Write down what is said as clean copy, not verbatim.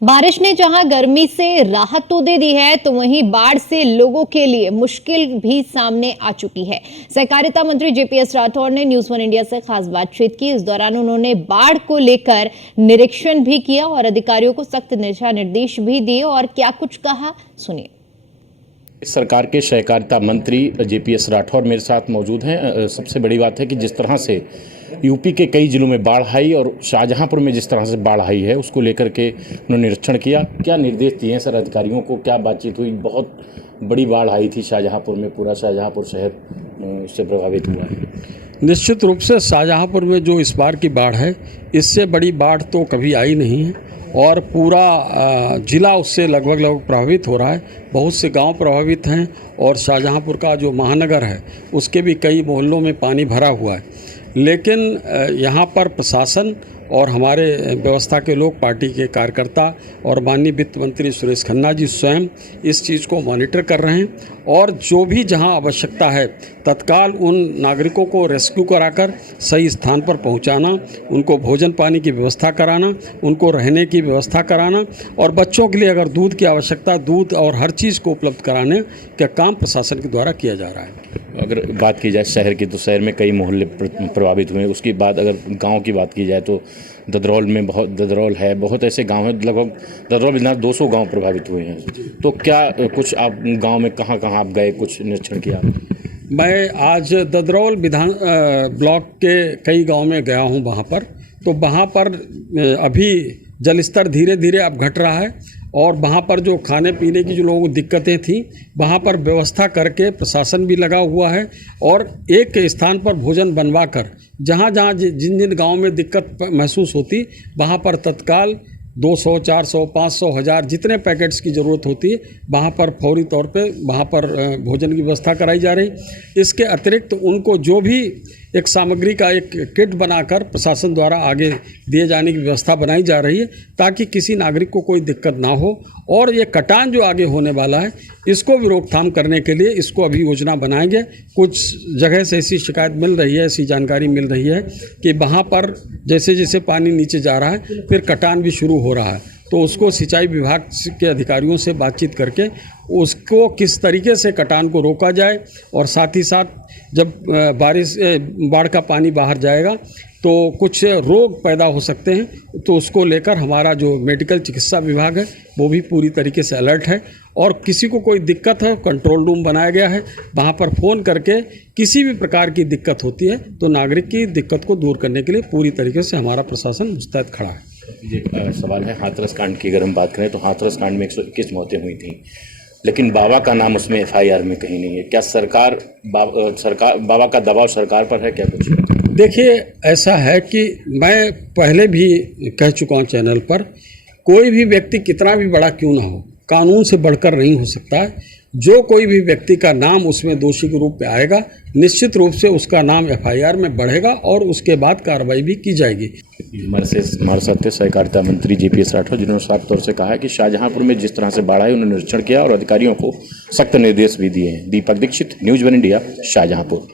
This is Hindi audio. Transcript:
बारिश ने जहां गर्मी से राहत तो दे दी है, तो वहीं बाढ़ से लोगों के लिए मुश्किल भी सामने आ चुकी है। सहकारिता मंत्री जेपीएस राठौर ने न्यूज़ वन इंडिया से खास बातचीत की। इस दौरान उन्होंने बाढ़ को लेकर निरीक्षण भी किया और अधिकारियों को सख्त दिशा निर्देश भी दिए। और क्या कुछ कहा, सुनिए। सरकार के सहकारिता मंत्री जेपीएस राठौर मेरे साथ मौजूद हैं। सबसे बड़ी बात है कि जिस तरह से यूपी के कई जिलों में बाढ़ आई और शाहजहांपुर में जिस तरह से बाढ़ आई है, उसको लेकर के उन्होंने निरीक्षण किया। क्या निर्देश दिए हैं सर अधिकारियों को, क्या बातचीत हुई? बहुत बड़ी बाढ़ आई थी शाहजहांपुर में, पूरा शाहजहांपुर शहर उससे प्रभावित हुआ है। निश्चित रूप से शाहजहांपुर में जो इस बार की बाढ़ है, इससे बड़ी बाढ़ तो कभी आई नहीं है और पूरा ज़िला उससे लगभग प्रभावित हो रहा है। बहुत से गांव प्रभावित हैं और शाहजहांपुर का जो महानगर है उसके भी कई मोहल्लों में पानी भरा हुआ है। लेकिन यहाँ पर प्रशासन और हमारे व्यवस्था के लोग, पार्टी के कार्यकर्ता और माननीय वित्त मंत्री सुरेश खन्ना जी स्वयं इस चीज़ को मॉनिटर कर रहे हैं और जो भी जहां आवश्यकता है तत्काल उन नागरिकों को रेस्क्यू कराकर सही स्थान पर पहुंचाना, उनको भोजन पानी की व्यवस्था कराना, उनको रहने की व्यवस्था कराना और बच्चों के लिए अगर दूध की आवश्यकता, दूध और हर चीज़ को उपलब्ध कराने का काम प्रशासन के द्वारा किया जा रहा है। अगर बात की जाए शहर की, तो शहर में कई मोहल्ले प्रभावित हुए। उसके बाद अगर गांव की बात की जाए तो ददरौल में ददरौल है, बहुत ऐसे गांव हैं, लगभग ददरौल में 200 गांव प्रभावित हुए हैं। तो क्या कुछ आप गांव में कहाँ आप गए, कुछ निरीक्षण किया? मैं आज ददरौल ब्लॉक के कई गांव में गया हूं। वहां पर तो वहां पर अभी जलस्तर धीरे धीरे अब घट रहा है और वहाँ पर जो खाने पीने की जो लोगों को दिक्कतें थी, वहाँ पर व्यवस्था करके प्रशासन भी लगा हुआ है और एक स्थान पर भोजन बनवा कर जहाँ जहाँ जिन जिन गाँव में दिक्कत महसूस होती, वहाँ पर तत्काल 200, 400, 500, 1000 जितने पैकेट्स की ज़रूरत होती है वहाँ पर फौरी तौर पे वहाँ पर भोजन की व्यवस्था कराई जा रही। इसके अतिरिक्त उनको जो भी एक सामग्री का एक किट बनाकर प्रशासन द्वारा आगे दिए जाने की व्यवस्था बनाई जा रही है ताकि किसी नागरिक को कोई दिक्कत ना हो। और ये कटान जो आगे होने वाला है, इसको भी रोकथाम करने के लिए इसको अभी योजना बनाएंगे। कुछ जगह से ऐसी शिकायत मिल रही है, ऐसी जानकारी मिल रही है कि वहाँ पर जैसे जैसे पानी नीचे जा रहा है फिर कटान भी शुरू हो रहा है, तो उसको सिंचाई विभाग के अधिकारियों से बातचीत करके उसको किस तरीके से कटान को रोका जाए और साथ ही साथ जब बाढ़ का पानी बाहर जाएगा तो कुछ रोग पैदा हो सकते हैं, तो उसको लेकर हमारा जो मेडिकल चिकित्सा विभाग है वो भी पूरी तरीके से अलर्ट है। और किसी को कोई दिक्कत है, कंट्रोल रूम बनाया गया है, वहाँ पर फ़ोन करके किसी भी प्रकार की दिक्कत होती है तो नागरिक की दिक्कत को दूर करने के लिए पूरी तरीके से हमारा प्रशासन मुस्तैद खड़ा है। ये सवाल है हाथरस कांड की। अगर हम बात करें तो हाथरस कांड में 121 मौतें हुई थी, लेकिन बाबा का नाम उसमें एफआईआर में कहीं नहीं है। क्या सरकार बाबा का दबाव सरकार पर है क्या कुछ? देखिए, ऐसा है कि मैं पहले भी कह चुका हूँ चैनल पर, कोई भी व्यक्ति कितना भी बड़ा क्यों ना हो, कानून से बढ़कर नहीं हो सकता है। जो कोई भी व्यक्ति का नाम उसमें दोषी के रूप में आएगा, निश्चित रूप से उसका नाम एफआईआर में बढ़ेगा और उसके बाद कार्रवाई भी की जाएगी। हमारे साथ थे सहकारिता मंत्री जेपीएस राठौर, जिन्होंने साफ तौर से कहा है कि शाहजहांपुर में जिस तरह से बाढ़ आई उन्होंने निरीक्षण किया और अधिकारियों को सख्त निर्देश भी दिए हैं। Deepak Dixit, news one India, Shahjahanpur.